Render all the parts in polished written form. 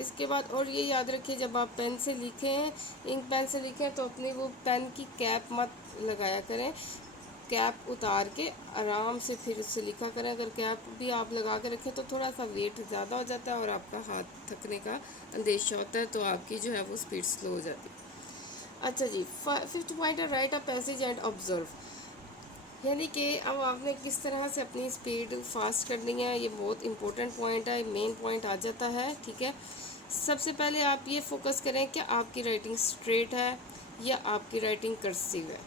اس کے بعد اور یہ یاد رکھیے جب آپ پین سے لکھیں انک پین سے لکھیں تو اپنی وہ پین کی کیپ مت لگایا کریں، کیپ اتار کے آرام سے پھر اس سے لکھا کریں۔ اگر کیپ بھی آپ لگا کے رکھیں تو تھوڑا سا ویٹ زیادہ ہو جاتا ہے اور آپ کا ہاتھ تھکنے کا اندیشہ ہوتا ہے، تو آپ کی جو ہے وہ اسپیڈ سلو ہو جاتی ہے۔ اچھا جی، 5th پوائنٹ ہے right a passage and observe, یعنی کہ اب آپ نے کس طرح سے اپنی اسپیڈ فاسٹ کرنی ہے، یہ بہت امپورٹنٹ پوائنٹ ہے، مین پوائنٹ آ جاتا ہے، ٹھیک ہے۔ سب سے پہلے آپ یہ فوکس کریں کہ آپ کی رائٹنگ اسٹریٹ ہے یا آپ کی رائٹنگ کرسیو ہے،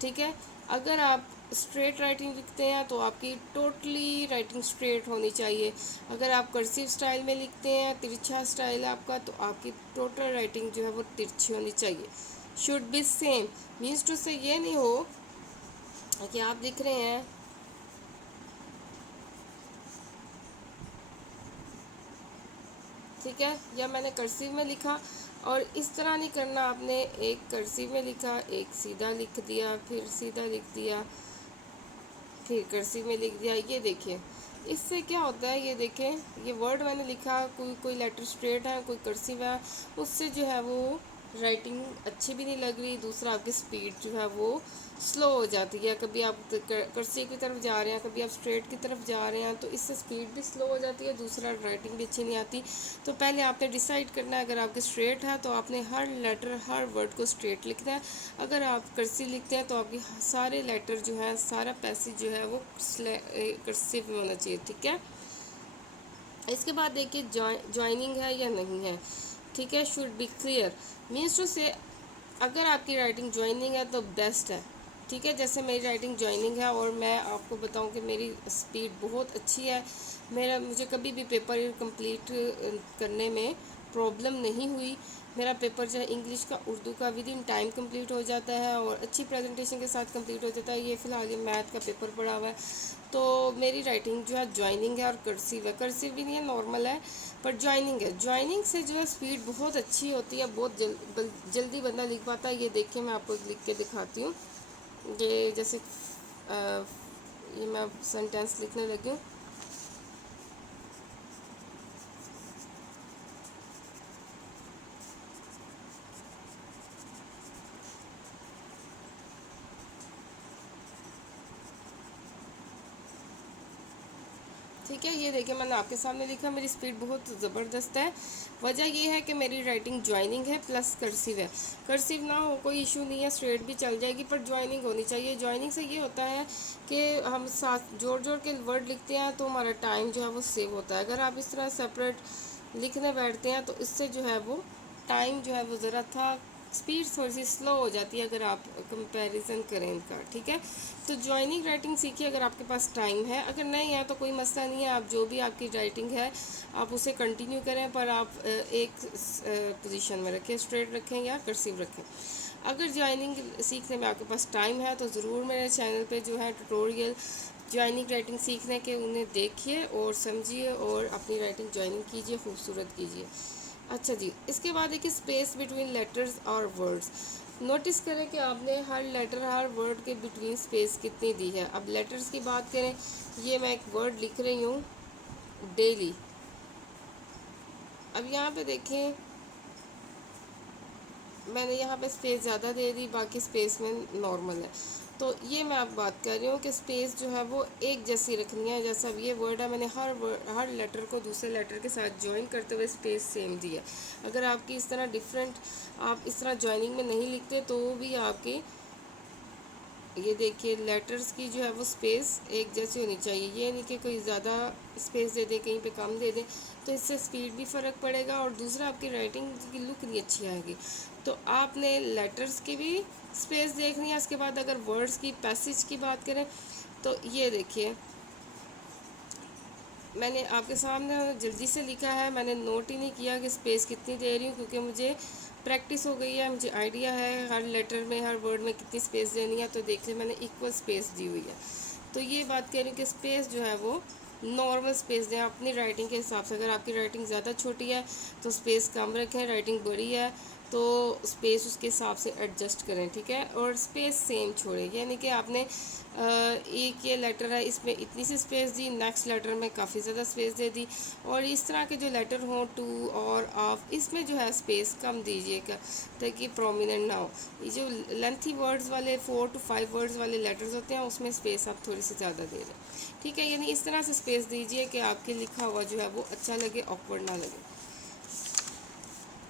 ٹھیک ہے۔ اگر آپ اسٹریٹ رائٹنگ لکھتے ہیں تو آپ کی ٹوٹلی رائٹنگ اسٹریٹ ہونی چاہیے، اگر آپ کرسیو سٹائل میں لکھتے ہیں، ترچھا سٹائل ہے آپ کا، تو آپ کی ٹوٹل رائٹنگ جو ہے وہ ترچھی ہونی چاہیے، should be same, means two سے یہ نہیں ہو کہ آپ لکھ رہے ہیں ٹھیک ہے، یا میں نے کرسیو میں لکھا اور اس طرح نہیں کرنا، آپ نے ایک کرسیو میں لکھا، ایک سیدھا لکھ دیا، پھر سیدھا لکھ دیا، پھر کرسیو میں لکھ دیا، یہ دیکھیں اس سے کیا ہوتا ہے، یہ دیکھیں یہ ورڈ میں نے لکھا، کوئی لیٹر اسٹریٹ ہے، کوئی کرسیو ہے، اس سے جو ہے وہ رائٹنگ اچھی بھی نہیں لگ رہی، دوسرا آپ کی اسپیڈ جو ہے وہ سلو ہو جاتی ہے، کبھی آپ کرسیو کی طرف جا رہے ہیں، کبھی آپ اسٹریٹ کی طرف جا رہے ہیں، تو اس سے اسپیڈ بھی سلو ہو جاتی ہے، دوسرا رائٹنگ بھی اچھی نہیں آتی۔ تو پہلے آپ نے ڈیسائیڈ کرنا ہے، اگر آپ کے اسٹریٹ ہے تو آپ نے ہر لیٹر ہر ورڈ کو اسٹریٹ لکھنا ہے، اگر آپ کرسیو لکھتے ہیں تو آپ کی سارے لیٹر جو ہے، سارا پیسج جو ہے وہ کرسیو میں ہونا چاہیے، ٹھیک ہے۔ اس کے بعد دیکھیے جوائننگ ہے یا نہیں ہے، ٹھیک ہے، should be clear, means two سے اگر آپ کی رائٹنگ جوائننگ ہے تو بیسٹ ہے، ٹھیک ہے۔ جیسے میری رائٹنگ جوائننگ ہے اور میں آپ کو بتاؤں کہ میری اسپیڈ بہت اچھی ہے، مجھے کبھی بھی پیپر کمپلیٹ کرنے میں پرابلم نہیں ہوئی، میرا پیپر جو ہے انگلش کا اردو کا ود ان ٹائم کمپلیٹ ہو جاتا ہے اور اچھی پریزنٹیشن کے ساتھ کمپلیٹ ہو جاتا ہے۔ یہ فی الحال یہ میتھ کا پیپر پڑا ہوا ہے، تو میری رائٹنگ جو ہے جوائننگ ہے اور کرسیو ہے، کرسیو بھی نہیں ہے، نارمل ہے، پر جوائننگ ہے، جوائننگ سے جو ہے اسپیڈ بہت اچھی ہوتی ہے، بہت جلدی بندہ لکھ پاتا ہے۔ یہ دیکھیں میں آپ کو لکھ کے دکھاتی ہوں، یہ جیسے یہ میں سینٹینس لکھنے لگی ہوں، ٹھیک ہے۔ یہ دیکھیں میں نے آپ کے سامنے لکھا، میری اسپیڈ بہت زبردست ہے، وجہ یہ ہے کہ میری رائٹنگ جوائننگ ہے پلس کرسیو ہے، کرسیو نہ ہو کوئی ایشو نہیں ہے، اسٹریٹ بھی چل جائے گی، پر جوائننگ ہونی چاہیے۔ جوائننگ سے یہ ہوتا ہے کہ ہم ساتھ جوڑ جوڑ کے ورڈ لکھتے ہیں تو ہمارا ٹائم جو ہے وہ سیو ہوتا ہے، اگر آپ اس طرح سپریٹ لکھنے بیٹھتے ہیں تو اس سے جو ہے وہ ٹائم جو ہے وہ ذرا تھا اسپیڈ تھوڑی سی سلو ہو جاتی ہے، اگر آپ کمپیریزن کریں ان کا، ٹھیک ہے۔ تو جوائننگ رائٹنگ سیکھیے اگر آپ کے پاس ٹائم ہے، اگر نہیں ہے تو کوئی مسئلہ نہیں ہے، آپ جو بھی آپ کی رائٹنگ ہے آپ اسے کنٹینیو کریں، پر آپ ایک پوزیشن میں رکھیں، اسٹریٹ رکھیں یا کرسیو رکھیں۔ اگر جوائننگ سیکھنے میں آپ کے پاس ٹائم ہے تو ضرور میرے چینل پہ جو ہے ٹیوٹوریل جوائننگ رائٹنگ سیکھنے کے انہیں دیکھیے اور سمجھیے اور اپنی رائٹنگ جوائننگ کیجیے، خوبصورت کیجیے۔ اچھا جی، اس کے بعد ایک اسپیس بٹوین لیٹرز اور ورڈز، نوٹس کریں کہ آپ نے ہر لیٹر ہر ورڈ کے بٹوین اسپیس کتنی دی ہے۔ اب لیٹرز کی بات کریں، یہ میں ایک ورڈ لکھ رہی ہوں ڈیلی، اب یہاں پہ دیکھیں میں نے یہاں پہ اسپیس زیادہ دے دی، باقی اسپیس میں نارمل ہے، تو یہ میں آپ بات کر رہی ہوں کہ اسپیس جو ہے وہ ایک جیسی رکھنی ہے، جیسا اب یہ ورڈ ہے میں نے ہر لیٹر کو دوسرے لیٹر کے ساتھ جوائن کرتے ہوئے اسپیس سیم دی ہے۔ اگر آپ کی اس طرح ڈیفرنٹ آپ اس طرح جوائننگ میں نہیں لکھتے تو بھی آپ کی یہ دیکھیے لیٹرز کی جو ہے وہ اسپیس ایک جیسی ہونی چاہیے، یہ نہیں کہ کوئی زیادہ اسپیس دے دے کہیں پہ کم دے دے، تو اس سے اسپیڈ بھی فرق پڑے گا اور دوسرا آپ کی رائٹنگ کی لک نہیں اچھی آئے گی۔ تو آپ نے لیٹرز کی بھی اسپیس دیکھنی ہے۔ اس کے بعد اگر ورڈز کی پیسج کی بات کریں تو یہ دیکھیے میں نے آپ کے سامنے جلدی سے لکھا ہے، میں نے نوٹ ہی نہیں کیا کہ اسپیس کتنی دے رہی ہوں، کیونکہ مجھے پریکٹس ہو گئی ہے، مجھے آئیڈیا ہے ہر لیٹر میں ہر ورڈ میں کتنی اسپیس دینی ہے، تو دیکھ لیں میں نے ایکول اسپیس دی ہوئی ہے۔ تو یہ بات کہہ رہی ہوں کہ اسپیس جو ہے وہ نارمل اسپیس دیں اپنی رائٹنگ کے حساب سے، اگر آپ کی رائٹنگ زیادہ چھوٹی ہے تو اسپیس کم رکھیں، رائٹنگ بڑی ہے تو اسپیس اس کے حساب سے ایڈجسٹ کریں، ٹھیک ہے، اور اسپیس سیم چھوڑیں، یعنی کہ آپ نے ایک یہ لیٹر ہے اس میں اتنی سی اسپیس دی، نیکسٹ لیٹر میں کافی زیادہ اسپیس دے دی، اور اس طرح کے جو لیٹر ہوں ٹو اور آف، اس میں جو ہے اسپیس کم دیجیے گا تاکہ پرومیننٹ نہ ہو۔ یہ جو لینتھی ورڈز والے 4 to 5 ورڈز والے لیٹرز ہوتے ہیں اس میں اسپیس آپ تھوڑی سی زیادہ دے دیں، ٹھیک ہے، یعنی اس طرح سے اسپیس دیجیے کہ آپ کے لکھا ہوا جو ہے وہ اچھا لگے، آکورڈ نہ لگے۔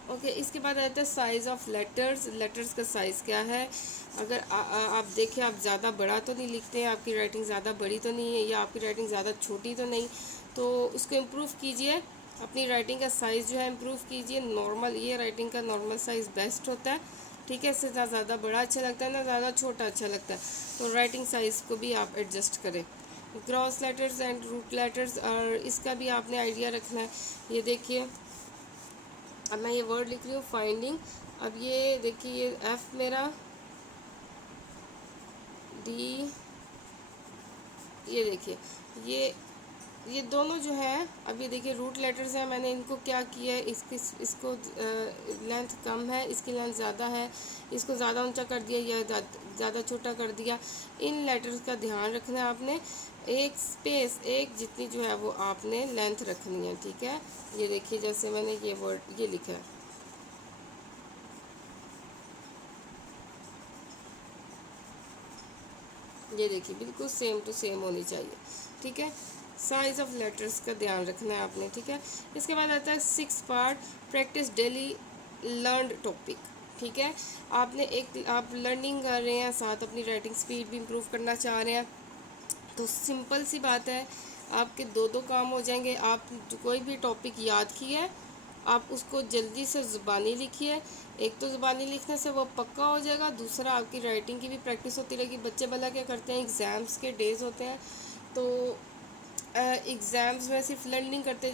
اوکے، اس کے بعد آتا ہے سائز آف لیٹرز، لیٹرز کا سائز کیا ہے۔ اگر آپ دیکھیں آپ زیادہ بڑا تو نہیں لکھتے ہیں، آپ کی رائٹنگ زیادہ بڑی تو نہیں ہے، یا آپ کی رائٹنگ زیادہ چھوٹی تو نہیں، تو اس کو امپروو کیجئے، اپنی رائٹنگ کا سائز جو ہے امپروو کیجئے۔ نارمل، یہ رائٹنگ کا نارمل سائز بیسٹ ہوتا ہے، ٹھیک ہے، اس سے نہ زیادہ بڑا اچھا لگتا ہے نہ زیادہ چھوٹا اچھا لگتا ہے، تو رائٹنگ سائز کو بھی آپ ایڈجسٹ کریں۔ Gross letters and root letters, اور اس کا بھی آپ نے آئیڈیا رکھنا ہے۔ یہ دیکھیے اب میں یہ ورڈ لکھ رہی ہوں فائنڈنگ، اب یہ دیکھیے یہ ایف میرا ڈی، یہ دیکھیے یہ دونوں جو ہیں، اب یہ دیکھیے روٹ لیٹرز ہیں، میں نے ان کو کیا کیا ہے، اس کو لینتھ کم ہے، اس کی لینتھ زیادہ ہے، اس کو زیادہ اونچا کر دیا یا زیادہ چھوٹا کر دیا۔ ان لیٹرز کا دھیان رکھنا ہے آپ نے، ایک اسپیس ایک جتنی جو ہے وہ آپ نے لینتھ رکھنی ہے، ٹھیک ہے۔ یہ دیکھیے جیسے میں نے یہ ورڈ یہ لکھا ہے، یہ دیکھیے بالکل سیم ٹو سیم ہونی چاہیے، ٹھیک ہے۔ سائز آف لیٹرز کا دھیان رکھنا ہے آپ نے، ٹھیک ہے۔ اس کے بعد آتا ہے 6 part practice daily learned topic, ٹھیک ہے۔ آپ لرننگ کر رہے ہیں، ساتھ اپنی رائٹنگ سپیڈ بھی امپروو کرنا چاہ رہے ہیں، تو سمپل سی بات ہے، آپ کے دو کام ہو جائیں گے۔ آپ کوئی بھی ٹاپک یاد کیا ہے، آپ اس کو جلدی سے زبانی لکھیے، ایک تو زبانی لکھنے سے وہ پکا ہو جائے گا، دوسرا آپ کی رائٹنگ کی بھی پریکٹس ہوتی رہے گی۔ بچے بلا کیا کرتے ہیں، ایگزامس کے ڈیز ہوتے ہیں تو ایگزامز میں صرف لرننگ کرتے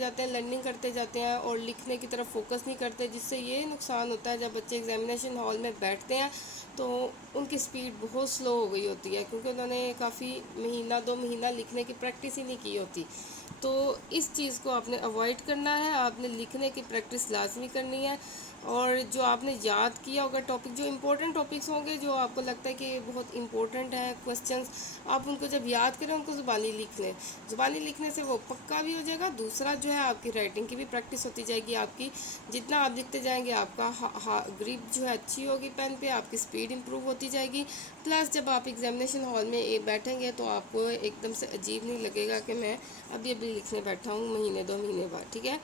جاتے ہیں اور لکھنے کی طرف فوکس نہیں کرتے، جس سے یہ نقصان ہوتا ہے، جب بچے ایگزامینیشن ہال میں بیٹھتے ہیں تو ان کی سپیڈ بہت سلو ہو گئی ہوتی ہے، کیونکہ انہوں نے کافی مہینہ 2 مہینہ لکھنے کی پریکٹس ہی نہیں کی ہوتی۔ تو اس چیز کو آپ نے اوائڈ کرنا ہے، آپ نے لکھنے کی پریکٹس لازمی کرنی ہے، اور جو آپ نے یاد کیا ہوگا ٹاپک، جو امپورٹنٹ ٹاپکس ہوں گے، جو آپ کو لگتا ہے کہ یہ بہت امپورٹنٹ ہے کوسچنس، آپ ان کو جب یاد کریں ان کو زبانی لکھ لیں، زبانی لکھنے سے وہ پکا بھی ہو جائے گا، دوسرا جو ہے آپ کی رائٹنگ کی بھی پریکٹس ہوتی جائے گی، آپ کی جتنا آپ لکھتے جائیں گے آپ کا گریپ جو ہے اچھی ہوگی پین پہ، آپ کی سپیڈ امپروو ہوتی جائے گی، پلس جب آپ ایگزامینیشن ہال میں بیٹھیں گے تو آپ کو ایک دم سے عجیب نہیں لگے گا کہ میں ابھی لکھنے بیٹھا ہوں مہینے 2 مہینے بعد، ٹھیک ہے۔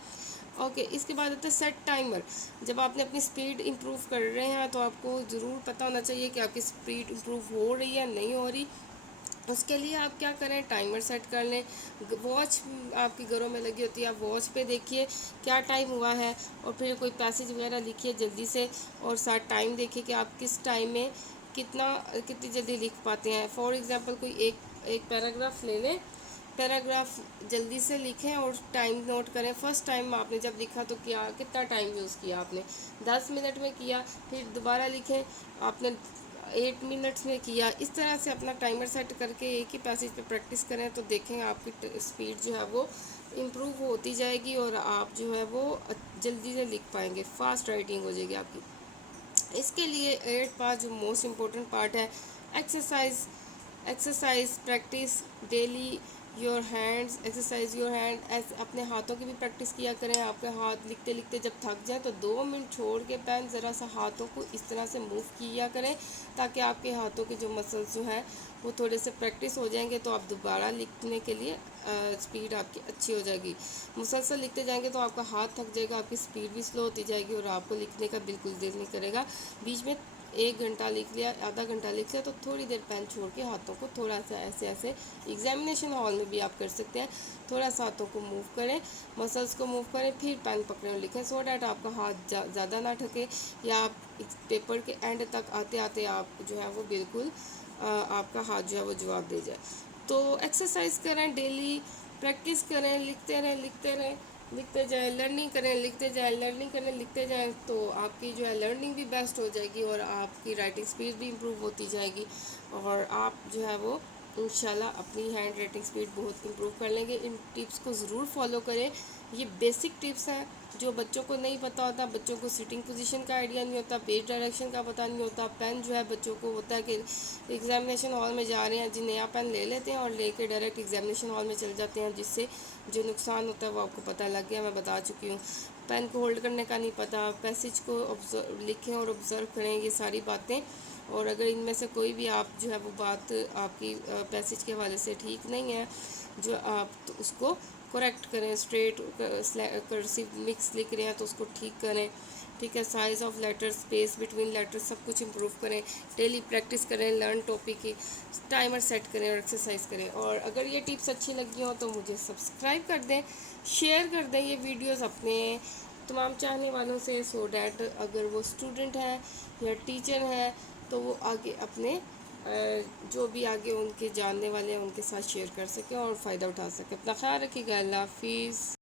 اوکے، اس کے بعد آتا ہے سیٹ ٹائمر۔ جب آپ نے اپنی سپیڈ امپروو کر رہے ہیں تو آپ کو ضرور پتہ ہونا چاہیے کہ آپ کی سپیڈ امپروو ہو رہی ہے نہیں ہو رہی، اس کے لیے آپ کیا کریں، ٹائمر سیٹ کر لیں، واچ آپ کی گھروں میں لگی ہوتی ہے، آپ واچ پہ دیکھیے کیا ٹائم ہوا ہے، اور پھر کوئی پیسج وغیرہ لکھیے جلدی سے، اور ساتھ ٹائم دیکھیے کہ آپ کس ٹائم میں کتنی جلدی لکھ پاتے ہیں۔ فار ایگزامپل کوئی ایک پیراگراف لے لیں، پیراگراف جلدی سے لکھیں اور ٹائم نوٹ کریں، فرسٹ ٹائم آپ نے جب لکھا تو کتنا ٹائم یوز کیا آپ نے، 10 منٹ میں کیا، پھر دوبارہ لکھیں آپ نے 8 منٹس میں کیا، اس طرح سے اپنا ٹائمر سیٹ کر کے ایک ہی پیسج پہ پریکٹس کریں تو دیکھیں آپ کی سپیڈ جو ہے وہ امپروو ہوتی جائے گی، اور آپ جو ہے وہ جلدی سے لکھ پائیں گے، فاسٹ رائٹنگ ہو جائے گی آپ کی۔ اس کے لیے 8 پارٹ جو موسٹ امپورٹنٹ پارٹ ہے، exercise practice daily your hands, exercise your hand, اپنے ہاتھوں کی بھی پریکٹس کیا کریں، آپ کے ہاتھ لکھتے لکھتے جب تھک جائیں تو 2 منٹ چھوڑ کے پین ذرا سا ہاتھوں کو اس طرح سے موو کیا کریں، تاکہ آپ کے ہاتھوں کے جو مسلز جو ہیں وہ تھوڑے سے پریکٹس ہو جائیں گے، تو آپ دوبارہ لکھنے کے لیے سپیڈ آپ کی اچھی ہو جائے گی۔ مسلسل لکھتے جائیں گے تو آپ کا ہاتھ تھک جائے گا، آپ کی سپیڈ بھی سلو ہوتی جائے گی، اور آپ کو لکھنے کا بالکل دل نہیں کرے گا۔ بیچ میں 1 گھنٹہ لکھ لیا، آدھا گھنٹہ لکھ لیا تو تھوڑی دیر پین چھوڑ کے ہاتھوں کو تھوڑا سا ایسے ایگزامینیشن ہال میں بھی آپ کر سکتے ہیں، تھوڑا سا ہاتھوں کو موو کریں، مسلس کو موو کریں، پھر پین پکڑیں اور لکھیں، سو دیٹ آپ کا ہاتھ زیادہ نہ تھکے، یا آپ پیپر کے اینڈ تک آتے آتے آپ جو ہے وہ بالکل آپ کا ہاتھ جو ہے وہ جواب دے جائے۔ تو ایکسرسائز کریں ڈیلی، پریکٹس کریں، لکھتے جائیں، لرننگ کریں، لکھتے جائیں، لرننگ کریں، لکھتے جائیں، تو آپ کی جو ہے لرننگ بھی بیسٹ ہو جائے گی، اور آپ کی رائٹنگ سپیڈ بھی امپروو ہوتی جائے گی، اور آپ جو ہے وہ انشاءاللہ اپنی ہینڈ رائٹنگ سپیڈ بہت امپروو کر لیں گے. ان ٹپس کو ضرور فالو کریں. یہ بیسک ٹپس ہیں جو بچوں کو نہیں پتہ ہوتا. بچوں کو سٹنگ پوزیشن کا آئیڈیا نہیں ہوتا, پیج ڈائریکشن کا پتہ نہیں ہوتا. پین جو ہے بچوں کو ہوتا ہے کہ ایگزامینیشن ہال میں جا رہے ہیں جی نیا پین لے لیتے ہیں اور لے کے ڈائریکٹ ایگزامینیشن ہال میں چل جاتے ہیں, جس سے جو نقصان ہوتا ہے وہ آپ کو پتہ لگ گیا, میں بتا چکی ہوں. پین کو ہولڈ کرنے کا نہیں پتہ, پیسج کو لکھیں اور آبزرو کریں, یہ ساری باتیں. اور اگر ان میں سے کوئی بھی آپ جو ہے وہ بات آپ کی پیسج کے حوالے سے ٹھیک نہیں ہے, جو آپ اس کو کریکٹ کریں. اسٹریٹ کرسیو مکس لکھ رہے ہیں تو اس کو ٹھیک کریں. ٹھیک ہے, size of letter, space between letter, سب کچھ امپروو کریں. ڈیلی پریکٹس کریں, لرن ٹاپک کی, ٹائمر سیٹ کریں اور ایکسرسائز کریں. اور اگر یہ ٹپس اچھی لگی ہوں تو مجھے سبسکرائب کر دیں, شیئر کر دیں یہ ویڈیوز اپنے تمام چاہنے والوں سے, سو دیٹ اگر وہ اسٹوڈنٹ ہیں یا ٹیچر ہیں تو وہ آگے اپنے جو بھی آگے ان کے جاننے والے ہیں ان کے ساتھ شیئر کر سکیں اور فائدہ اٹھا سکیں. اپنا خیال رکھیے گا. اللہ حافظ.